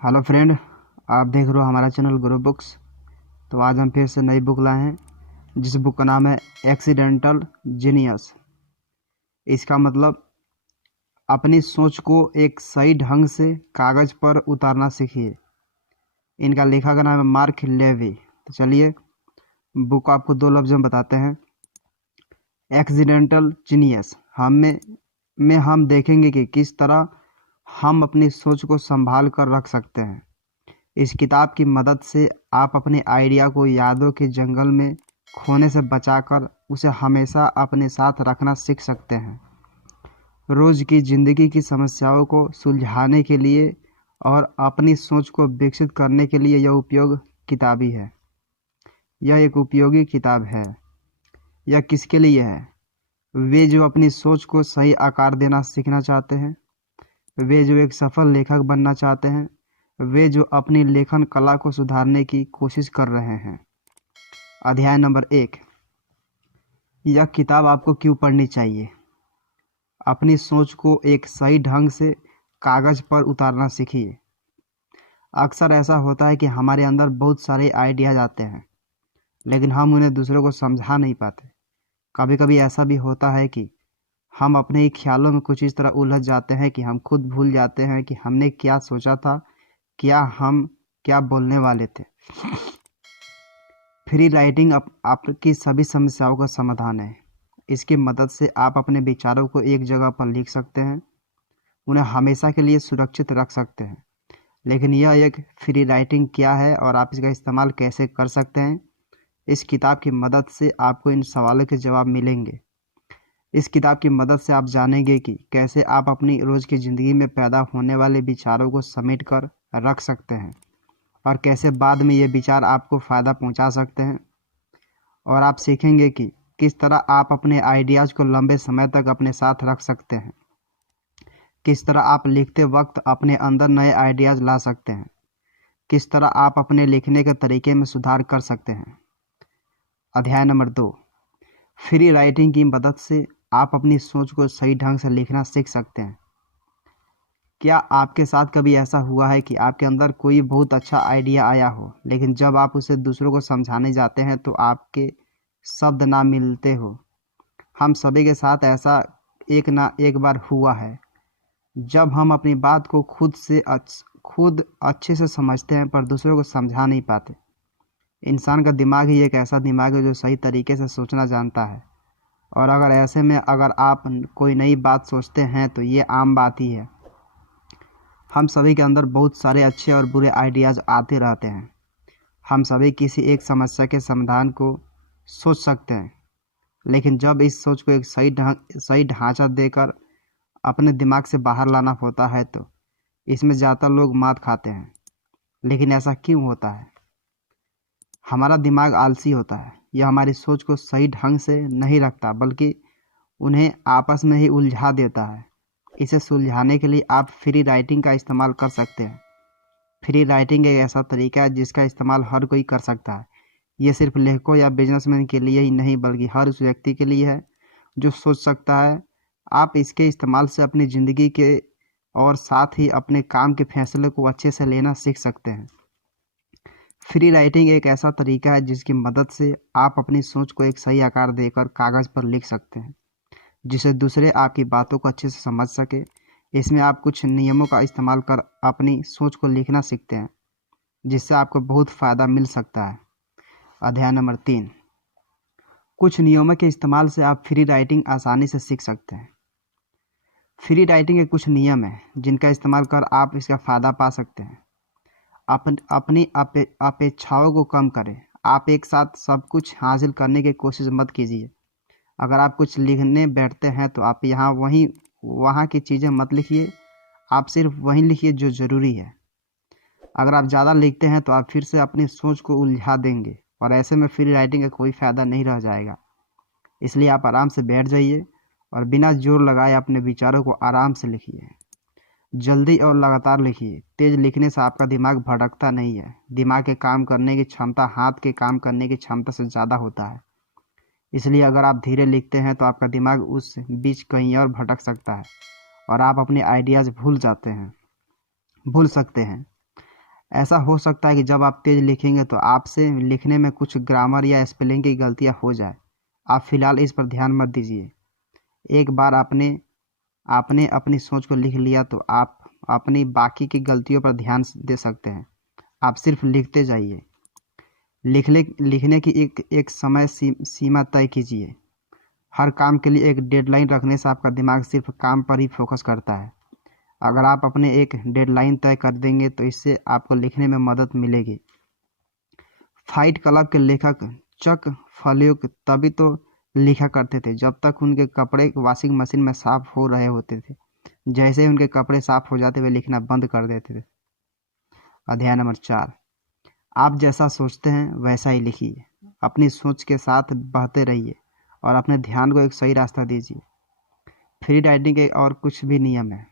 Hello friend, आप देख रहे हो हमारा चैनल गुरु बुक्स। तो आज हम फिर से नई बुक लाए हैं जिस बुक का नाम है एक्सीडेंटल जीनियस। इसका मतलब अपनी सोच को एक सही ढंग से कागज़ पर उतारना सीखिए। इनका लेखक का नाम है मार्क लेवी। तो चलिए बुक आपको दो लफ्ज़ में बताते हैं। एक्सीडेंटल जीनियस में हम देखेंगे कि किस तरह हम अपनी सोच को संभाल कर रख सकते हैं। इस किताब की मदद से आप अपने आइडिया को यादों के जंगल में खोने से बचाकर उसे हमेशा अपने साथ रखना सीख सकते हैं। रोज़ की ज़िंदगी की समस्याओं को सुलझाने के लिए और अपनी सोच को विकसित करने के लिए यह किताबी है। यह एक उपयोगी किताब है। यह किसके लिए है? वे जो अपनी सोच को सही आकार देना सीखना चाहते हैं, वे जो एक सफल लेखक बनना चाहते हैं, वे जो अपनी लेखन कला को सुधारने की कोशिश कर रहे हैं। अध्याय नंबर 1। यह किताब आपको क्यों पढ़नी चाहिए? अपनी सोच को एक सही ढंग से कागज़ पर उतारना सीखिए। अक्सर ऐसा होता है कि हमारे अंदर बहुत सारे आइडियाज आते हैं, लेकिन हम उन्हें दूसरों को समझा नहीं पाते। कभी कभी ऐसा भी होता है कि हम अपने ही ख्यालों में कुछ इस तरह उलझ जाते हैं कि हम खुद भूल जाते हैं कि हमने क्या सोचा था, हम क्या बोलने वाले थे। फ्री राइटिंग आपकी सभी समस्याओं का समाधान है। इसकी मदद से आप अपने विचारों को एक जगह पर लिख सकते हैं, उन्हें हमेशा के लिए सुरक्षित रख सकते हैं। लेकिन यह एक फ्री राइटिंग क्या है और आप इसका इस्तेमाल कैसे कर सकते हैं, इस किताब की मदद से आपको इन सवालों के जवाब मिलेंगे। इस किताब की मदद से आप जानेंगे कि कैसे आप अपनी रोज़ की ज़िंदगी में पैदा होने वाले विचारों को समेट कर रख सकते हैं और कैसे बाद में ये विचार आपको फ़ायदा पहुंचा सकते हैं। और आप सीखेंगे कि किस तरह आप अपने आइडियाज़ को लंबे समय तक अपने साथ रख सकते हैं, किस तरह आप लिखते वक्त अपने अंदर नए आइडियाज़ ला सकते हैं, किस तरह आप अपने लिखने के तरीके में सुधार कर सकते हैं। अध्याय नंबर 2। फ्री राइटिंग की मदद से आप अपनी सोच को सही ढंग से लिखना सीख सकते हैं। क्या आपके साथ कभी ऐसा हुआ है कि आपके अंदर कोई बहुत अच्छा आइडिया आया हो, लेकिन जब आप उसे दूसरों को समझाने जाते हैं तो आपके शब्द ना मिलते हो? हम सभी के साथ ऐसा एक ना एक बार हुआ है। जब हम अपनी बात को खुद अच्छे से समझते हैं पर दूसरों को समझा नहीं पाते। इंसान का दिमाग ही एक ऐसा दिमाग है जो सही तरीके से सोचना जानता है, और अगर ऐसे में अगर आप कोई नई बात सोचते हैं तो ये आम बात ही है। हम सभी के अंदर बहुत सारे अच्छे और बुरे आइडियाज़ आते रहते हैं। हम सभी किसी एक समस्या के समाधान को सोच सकते हैं, लेकिन जब इस सोच को एक सही ढांचा देकर अपने दिमाग से बाहर लाना होता है तो इसमें ज़्यादातर लोग मात खाते हैं। लेकिन ऐसा क्यों होता है? हमारा दिमाग आलसी होता है। यह हमारी सोच को सही ढंग से नहीं रखता, बल्कि उन्हें आपस में ही उलझा देता है। इसे सुलझाने के लिए आप फ्री राइटिंग का इस्तेमाल कर सकते हैं। फ्री राइटिंग एक ऐसा तरीका है जिसका इस्तेमाल हर कोई कर सकता है। ये सिर्फ लेखकों या बिजनेसमैन के लिए ही नहीं, बल्कि हर उस व्यक्ति के लिए है जो सोच सकता है। आप इसके इस्तेमाल से अपनी ज़िंदगी के और साथ ही अपने काम के फैसले को अच्छे से लेना सीख सकते हैं। फ्री राइटिंग एक ऐसा तरीका है जिसकी मदद से आप अपनी सोच को एक सही आकार देकर कागज़ पर लिख सकते हैं, जिससे दूसरे आपकी बातों को अच्छे से समझ सके। इसमें आप कुछ नियमों का इस्तेमाल कर अपनी सोच को लिखना सीखते हैं, जिससे आपको बहुत फ़ायदा मिल सकता है। अध्याय नंबर 3। कुछ नियमों के इस्तेमाल से आप फ्री राइटिंग आसानी से सीख सकते हैं। फ्री राइटिंग के कुछ नियम हैं जिनका इस्तेमाल कर आप इसका फ़ायदा पा सकते हैं। अपनी अपेक्षाओं को कम करें। आप एक साथ सब कुछ हासिल करने की कोशिश मत कीजिए। अगर आप कुछ लिखने बैठते हैं तो आप वहाँ की चीज़ें मत लिखिए। आप सिर्फ वही लिखिए जो ज़रूरी है। अगर आप ज़्यादा लिखते हैं तो आप फिर से अपनी सोच को उलझा देंगे और ऐसे में फ्री राइटिंग का कोई फ़ायदा नहीं रह जाएगा। इसलिए आप आराम से बैठ जाइए और बिना जोर लगाए अपने विचारों को आराम से लिखिए। जल्दी और लगातार लिखिए। तेज़ लिखने से आपका दिमाग भटकता नहीं है। दिमाग के काम करने की क्षमता हाथ के काम करने की क्षमता से ज़्यादा होता है। इसलिए अगर आप धीरे लिखते हैं तो आपका दिमाग उस बीच कहीं और भटक सकता है और आप अपने आइडियाज़ भूल सकते हैं। ऐसा हो सकता है कि जब आप तेज लिखेंगे तो आपसे लिखने में कुछ ग्रामर या स्पेलिंग की गलतियां हो जाए। आप फिलहाल इस पर ध्यान मत दीजिए। एक बार आपने आपने अपनी सोच को लिख लिया तो आप अपनी बाकी की गलतियों पर ध्यान दे सकते हैं। आप सिर्फ लिखते जाइए। लिखने की एक समय सीमा तय कीजिए। हर काम के लिए एक डेडलाइन रखने से आपका दिमाग सिर्फ काम पर ही फोकस करता है। अगर आप अपने एक डेडलाइन तय कर देंगे तो इससे आपको लिखने में मदद मिलेगी। फाइट क्लब के लेखक चक फल्यूक तभी तो लिखा करते थे जब तक उनके कपड़े वॉशिंग मशीन में साफ हो रहे होते थे। जैसे ही उनके कपड़े साफ हो जाते वे लिखना बंद कर देते थे। अध्याय नंबर 4। आप जैसा सोचते हैं वैसा ही लिखिए। अपनी सोच के साथ बहते रहिए और अपने ध्यान को एक सही रास्ता दीजिए। फ्री राइटिंग के और कुछ भी नियम है।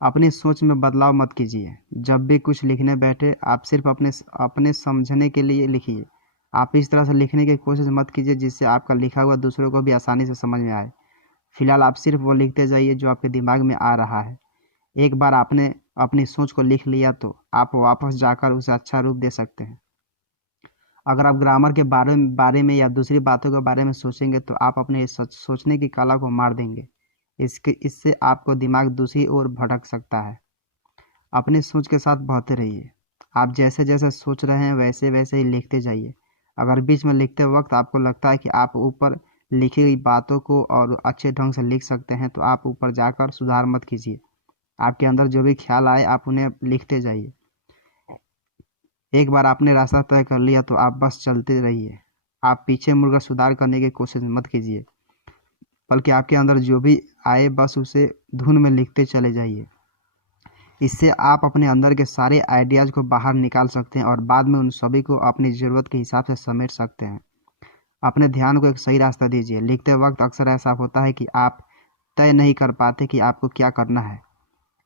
अपनी सोच में बदलाव मत कीजिए। जब भी कुछ लिखने बैठे आप सिर्फ अपने समझने के लिए लिखिए। आप इस तरह से लिखने की कोशिश मत कीजिए जिससे आपका लिखा हुआ दूसरों को भी आसानी से समझ में आए। फिलहाल आप सिर्फ वो लिखते जाइए जो आपके दिमाग में आ रहा है। एक बार आपने अपनी सोच को लिख लिया तो आप वापस जाकर उसे अच्छा रूप दे सकते हैं। अगर आप ग्रामर के बारे में या दूसरी बातों के बारे में सोचेंगे तो आप अपने सोचने की कला को मार देंगे। इससे आपको दिमाग दूसरी ओर भटक सकता है। अपनी सोच के साथ बहते रहिए। आप जैसे जैसे सोच रहे हैं वैसे वैसे ही लिखते जाइए। अगर बीच में लिखते वक्त आपको लगता है कि आप ऊपर लिखी गई बातों को और अच्छे ढंग से लिख सकते हैं तो आप ऊपर जाकर सुधार मत कीजिए। आपके अंदर जो भी ख्याल आए आप उन्हें लिखते जाइए। एक बार आपने रास्ता तय कर लिया तो आप बस चलते रहिए। आप पीछे मुड़कर सुधार करने की कोशिश मत कीजिए, बल्कि आपके अंदर जो भी आए बस उसे धुन में लिखते चले जाइए। इससे आप अपने अंदर के सारे आइडियाज़ को बाहर निकाल सकते हैं और बाद में उन सभी को अपनी ज़रूरत के हिसाब से समेट सकते हैं। अपने ध्यान को एक सही रास्ता दीजिए। लिखते वक्त अक्सर ऐसा होता है कि आप तय नहीं कर पाते कि आपको क्या करना है।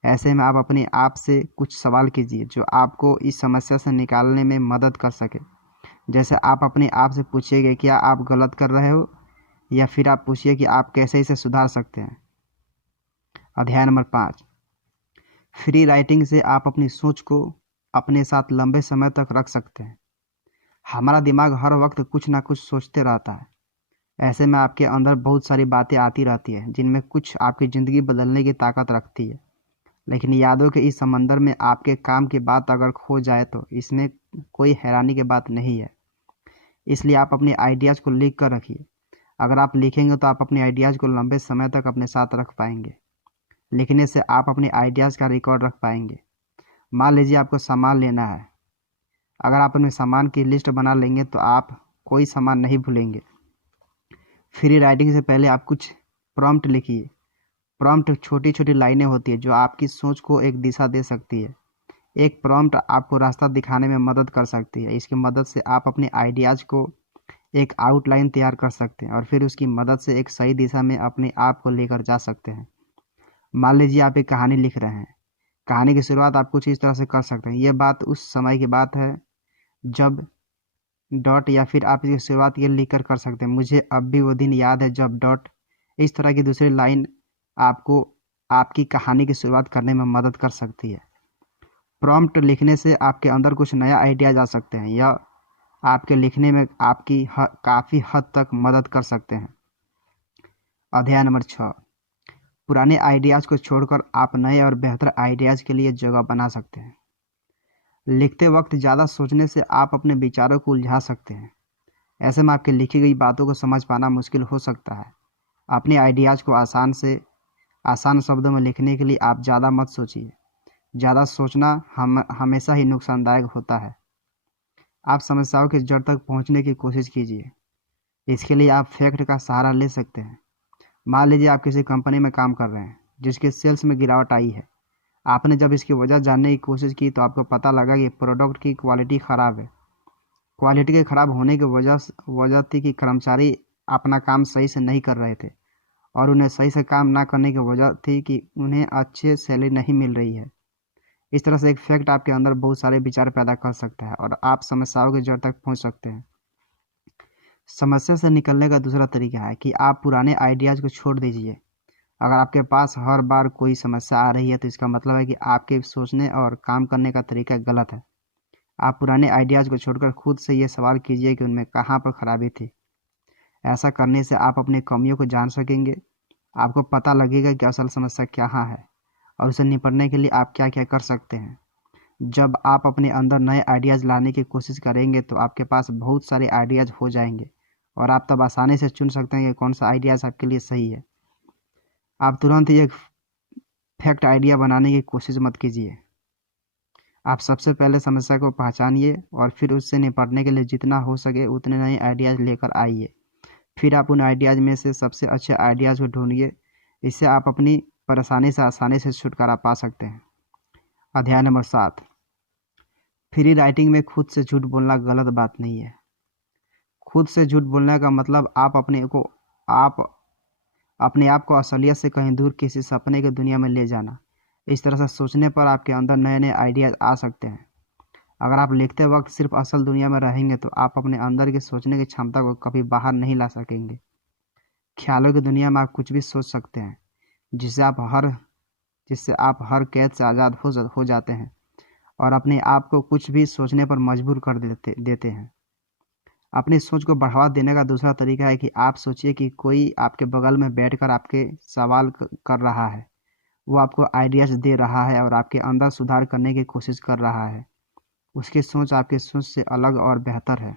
ऐसे में आप अपने आप से कुछ सवाल कीजिए जो आपको इस समस्या से निकालने में मदद कर सके। जैसे आप अपने आप से पूछिए कि क्या आप गलत कर रहे हो, या फिर आप पूछिए कि आप कैसे इसे सुधार सकते हैं। अध्याय नंबर 5। फ्री राइटिंग से आप अपनी सोच को अपने साथ लंबे समय तक रख सकते हैं। हमारा दिमाग हर वक्त कुछ ना कुछ सोचते रहता है। ऐसे में आपके अंदर बहुत सारी बातें आती रहती है जिनमें कुछ आपकी ज़िंदगी बदलने की ताकत रखती है। लेकिन यादों के इस समंदर में आपके काम की बात अगर खो जाए तो इसमें कोई हैरानी की बात नहीं है। इसलिए आप अपने आइडियाज़ को लिख कर रखिए। अगर आप लिखेंगे तो आप अपने आइडियाज़ को लंबे समय तक अपने साथ रख पाएंगे। लिखने से आप अपने आइडियाज़ का रिकॉर्ड रख पाएंगे। मान लीजिए आपको सामान लेना है। अगर आप अपने सामान की लिस्ट बना लेंगे तो आप कोई सामान नहीं भूलेंगे। फ्री राइटिंग से पहले आप कुछ प्रॉम्प्ट लिखिए। प्रॉम्प्ट छोटी छोटी लाइनें होती है जो आपकी सोच को एक दिशा दे सकती है। एक प्रॉम्प्ट आपको रास्ता दिखाने में मदद कर सकती है। इसकी मदद से आप अपने आइडियाज़ को एक आउटलाइन तैयार कर सकते हैं और फिर उसकी मदद से एक सही दिशा में अपने आप को लेकर जा सकते हैं। मान लीजिए आप एक कहानी लिख रहे हैं। कहानी की शुरुआत आप कुछ इस तरह से कर सकते हैं। ये बात उस समय की बात है जब डॉट, या फिर आप इसकी शुरुआत ये लिख कर सकते हैं, मुझे अब भी वो दिन याद है जब डॉट। इस तरह की दूसरी लाइन आपको आपकी कहानी की शुरुआत करने में मदद कर सकती है। प्रॉम्प्ट लिखने से आपके अंदर कुछ नया आइडियाज आ सकते हैं। यह आपके लिखने में आपकी काफ़ी हद तक मदद कर सकते हैं। अध्याय नंबर 6। पुराने आइडियाज़ को छोड़कर आप नए और बेहतर आइडियाज़ के लिए जगह बना सकते हैं। लिखते वक्त ज़्यादा सोचने से आप अपने विचारों को उलझा सकते हैं। ऐसे में आपकी लिखी गई बातों को समझ पाना मुश्किल हो सकता है। अपने आइडियाज़ को आसान शब्दों में लिखने के लिए आप ज़्यादा मत सोचिए। ज़्यादा सोचना हमेशा ही नुकसानदायक होता है। आप समस्याओं की जड़ तक पहुंचने की कोशिश कीजिए। इसके लिए आप फैक्ट का सहारा ले सकते हैं। मान लीजिए आप किसी कंपनी में काम कर रहे हैं जिसके सेल्स में गिरावट आई है। आपने जब इसकी वजह जानने की कोशिश की तो आपको पता लगा कि प्रोडक्ट की क्वालिटी ख़राब है। क्वालिटी के ख़राब होने की वजह थी कि कर्मचारी अपना काम सही से नहीं कर रहे थे, और उन्हें सही से काम ना करने की वजह थी कि उन्हें अच्छे सैलरी नहीं मिल रही है। इस तरह से एक फैक्ट आपके अंदर बहुत सारे विचार पैदा कर सकता है और आप समस्याओं की जड़ तक पहुंच सकते हैं। समस्या से निकलने का दूसरा तरीका है कि आप पुराने आइडियाज़ को छोड़ दीजिए। अगर आपके पास हर बार कोई समस्या आ रही है तो इसका मतलब है कि आपके सोचने और काम करने का तरीका गलत है। आप पुराने आइडियाज़ को छोड़कर खुद से ये सवाल कीजिए कि उनमें कहाँ पर खराबी थी। ऐसा करने से आप अपनी कमियों को जान सकेंगे, आपको पता लगेगा कि असल समस्या कहाँ है और उसे निपटने के लिए आप क्या क्या कर सकते हैं। जब आप अपने अंदर नए आइडियाज़ लाने की कोशिश करेंगे तो आपके पास बहुत सारे आइडियाज़ हो जाएंगे और आप तब आसानी से चुन सकते हैं कि कौन सा आइडियाज़ आपके लिए सही है। आप तुरंत ही एक फैक्ट आइडिया बनाने की कोशिश मत कीजिए। आप सबसे पहले समस्या को पहचानिए और फिर उससे निपटने के लिए जितना हो सके उतने नए आइडियाज़ लेकर आइए। फिर आप उन आइडियाज़ में से सबसे अच्छे आइडियाज़ को ढूंढिए। इससे आप अपनी परेशानी से आसानी से छुटकारा पा सकते हैं। अध्याय नंबर 7। फ्री राइटिंग में खुद से झूठ बोलना गलत बात नहीं है। खुद से झूठ बोलने का मतलब आप अपने आप को असलियत से कहीं दूर किसी सपने की दुनिया में ले जाना। इस तरह से सोचने पर आपके अंदर नए नए आइडियाज आ सकते हैं। अगर आप लिखते वक्त सिर्फ असल दुनिया में रहेंगे तो आप अपने अंदर की सोचने की क्षमता को कभी बाहर नहीं ला सकेंगे। ख्यालों की दुनिया में आप कुछ भी सोच सकते हैं जिससे आप हर कैद से आज़ाद हो जाते हैं और अपने आप को कुछ भी सोचने पर मजबूर कर देते हैं। अपनी सोच को बढ़ावा देने का दूसरा तरीका है कि आप सोचिए कि कोई आपके बगल में बैठकर आपके सवाल कर रहा है। वो आपको आइडियाज़ दे रहा है और आपके अंदर सुधार करने की कोशिश कर रहा है। उसकी सोच आपकी सोच से अलग और बेहतर है।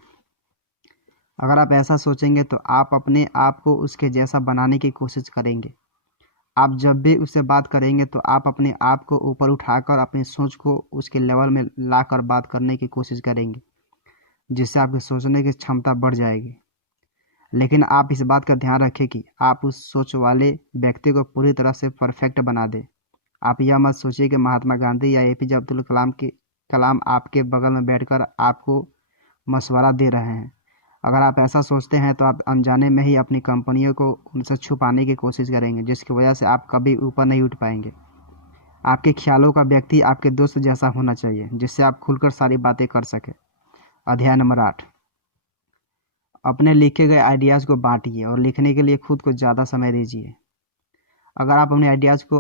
अगर आप ऐसा सोचेंगे तो आप अपने आप को उसके जैसा बनाने की कोशिश करेंगे। आप जब भी उससे बात करेंगे तो आप अपने आप को ऊपर उठाकर अपनी सोच को उसके लेवल में लाकर बात करने की कोशिश करेंगे, जिससे आपकी सोचने की क्षमता बढ़ जाएगी। लेकिन आप इस बात का ध्यान रखें कि आप उस सोच वाले व्यक्ति को पूरी तरह से परफेक्ट बना दें। आप यह मत सोचिए कि महात्मा गांधी या एपीजे अब्दुल कलाम आपके बगल में बैठकर आपको मशवरा दे रहे हैं। अगर आप ऐसा सोचते हैं तो आप अनजाने में ही अपनी कंपनियों को उनसे छुपाने की कोशिश करेंगे, जिसकी वजह से आप कभी ऊपर नहीं उठ पाएंगे। आपके ख्यालों का व्यक्ति आपके दोस्त जैसा होना चाहिए, जिससे आप खुलकर सारी बातें कर सकें। अध्याय नंबर 8। अपने लिखे गए आइडियाज़ को बांटिए और लिखने के लिए खुद को ज़्यादा समय दीजिए। अगर आप अपने आइडियाज़ को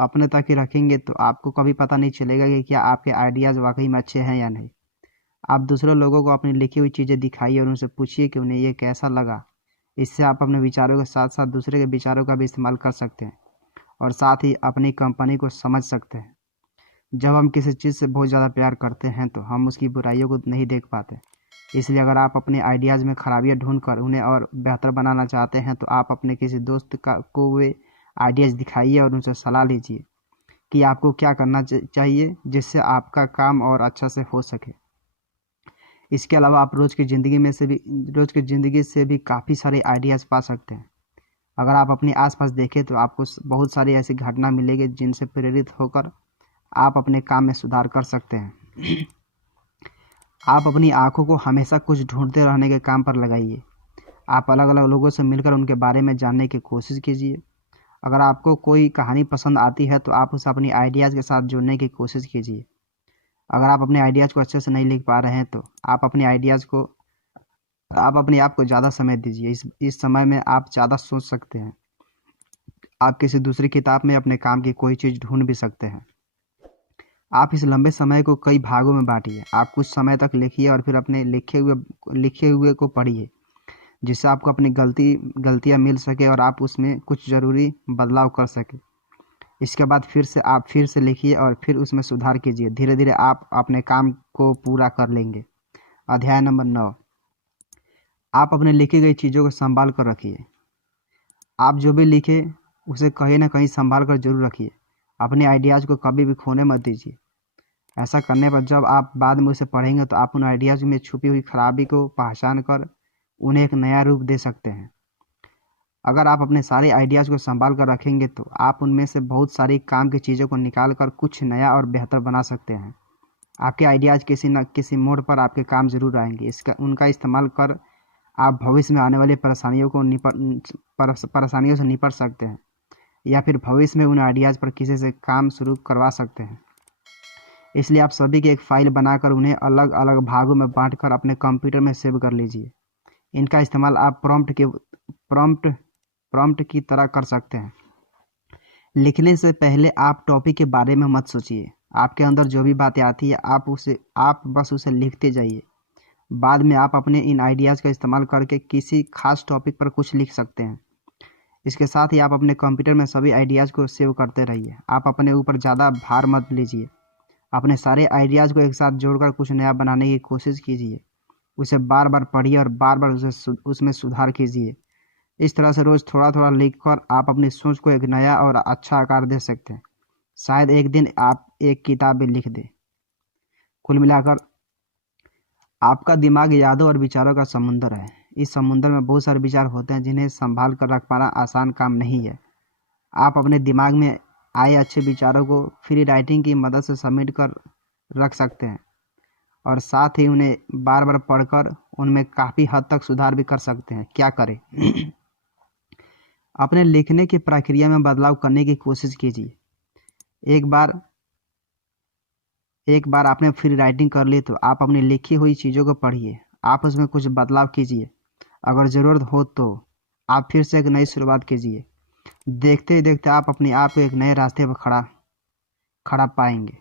अपने तक ही रखेंगे तो आपको कभी पता नहीं चलेगा कि क्या आपके आइडियाज़ वाकई में अच्छे हैं या नहीं। आप दूसरे लोगों को अपनी लिखी हुई चीज़ें दिखाइए और उनसे पूछिए कि उन्हें ये कैसा लगा। इससे आप अपने विचारों के साथ साथ दूसरे के विचारों का भी इस्तेमाल कर सकते हैं और साथ ही अपनी कंपनी को समझ सकते हैं। जब हम किसी चीज़ से बहुत ज़्यादा प्यार करते हैं तो हम उसकी बुराइयों को नहीं देख पाते। इसलिए अगर आप अपने आइडियाज़ में खराबियाँ ढूंढकर उन्हें और बेहतर बनाना चाहते हैं तो आप अपने किसी दोस्त को वे आइडियाज़ दिखाइए और उनसे सलाह लीजिए कि आपको क्या करना चाहिए जिससे आपका काम और अच्छा से हो सके। इसके अलावा आप रोज़ की ज़िंदगी से भी काफ़ी सारे आइडियाज़ पा सकते हैं। अगर आप अपने आसपास देखें तो आपको बहुत सारी ऐसी घटना मिलेगी जिनसे प्रेरित होकर आप अपने काम में सुधार कर सकते हैं। आप अपनी आंखों को हमेशा कुछ ढूंढते रहने के काम पर लगाइए। आप अलग अलग लोगों से मिलकर उनके बारे में जानने की कोशिश कीजिए। अगर आपको कोई कहानी पसंद आती है तो आप उसे अपनी आइडियाज़ के साथ जोड़ने की कोशिश कीजिए। अगर आप अपने आइडियाज़ को अच्छे से नहीं लिख पा रहे हैं तो आप अपने आप को ज़्यादा समय दीजिए। इस समय में आप ज़्यादा सोच सकते हैं। आप किसी दूसरी किताब में अपने काम की कोई चीज़ ढूंढ भी सकते हैं। आप इस लंबे समय को कई भागों में बांटिए। आप कुछ समय तक लिखिए और फिर अपने लिखे हुए को पढ़िए, जिससे आपको अपनी गलतियाँ मिल सके और आप उसमें कुछ ज़रूरी बदलाव कर सकें। इसके बाद फिर से लिखिए और फिर उसमें सुधार कीजिए। धीरे धीरे आप अपने काम को पूरा कर लेंगे। अध्याय नंबर 9। आप अपने लिखी गई चीज़ों को संभाल कर रखिए। आप जो भी लिखें उसे कहीं ना कहीं संभाल कर जरूर रखिए। अपने आइडियाज़ को कभी भी खोने मत दीजिए। ऐसा करने पर जब आप बाद में उसे पढ़ेंगे तो आप उन आइडियाज़ में छुपी हुई खराबी को पहचान कर उन्हें एक नया रूप दे सकते हैं। अगर आप अपने सारे आइडियाज़ को संभाल कर रखेंगे तो आप उनमें से बहुत सारी काम की चीज़ों को निकाल कर कुछ नया और बेहतर बना सकते हैं। आपके आइडियाज़ किसी न किसी मोड़ पर आपके काम ज़रूर आएंगे। उनका इस्तेमाल कर आप भविष्य में आने वाली परेशानियों से निपट सकते हैं या फिर भविष्य में उन आइडियाज़ पर किसी से काम शुरू करवा सकते हैं। इसलिए आप सभी की एक फ़ाइल बनाकर उन्हें अलग अलग भागों में बांटकर अपने कंप्यूटर में सेव कर लीजिए। इनका इस्तेमाल आप प्रॉम्प्ट की तरह कर सकते हैं। लिखने से पहले आप टॉपिक के बारे में मत सोचिए। आपके अंदर जो भी बातें आती है आप बस उसे लिखते जाइए। बाद में आप अपने इन आइडियाज़ का इस्तेमाल करके किसी खास टॉपिक पर कुछ लिख सकते हैं। इसके साथ ही आप अपने कंप्यूटर में सभी आइडियाज़ को सेव करते रहिए। आप अपने ऊपर ज़्यादा भार मत लीजिए। अपने सारे आइडियाज़ को एक साथ जोड़कर कुछ नया बनाने की कोशिश कीजिए। उसे बार बार पढ़िए और बार बार उसमें सुधार कीजिए। इस तरह से रोज़ थोड़ा थोड़ा लिखकर आप अपनी सोच को एक नया और अच्छा आकार दे सकते हैं। शायद एक दिन आप एक किताब भी लिख दें। कुल मिलाकर आपका दिमाग यादों और विचारों का समुंदर है। इस समुंदर में बहुत सारे विचार होते हैं जिन्हें संभाल कर रख पाना आसान काम नहीं है। आप अपने दिमाग में आए अच्छे विचारों को फ्री राइटिंग की मदद से समेट कर रख सकते हैं और साथ ही उन्हें बार बार पढ़कर उनमें काफ़ी हद तक सुधार भी कर सकते हैं। क्या करें? अपने लिखने की प्रक्रिया में बदलाव करने की कोशिश कीजिए। एक बार आपने फ्री राइटिंग कर ली तो आप अपनी लिखी हुई चीज़ों को पढ़िए। आप उसमें कुछ बदलाव कीजिए। अगर ज़रूरत हो तो आप फिर से एक नई शुरुआत कीजिए। देखते ही देखते आप अपने आप को एक नए रास्ते पर खड़ा पाएंगे।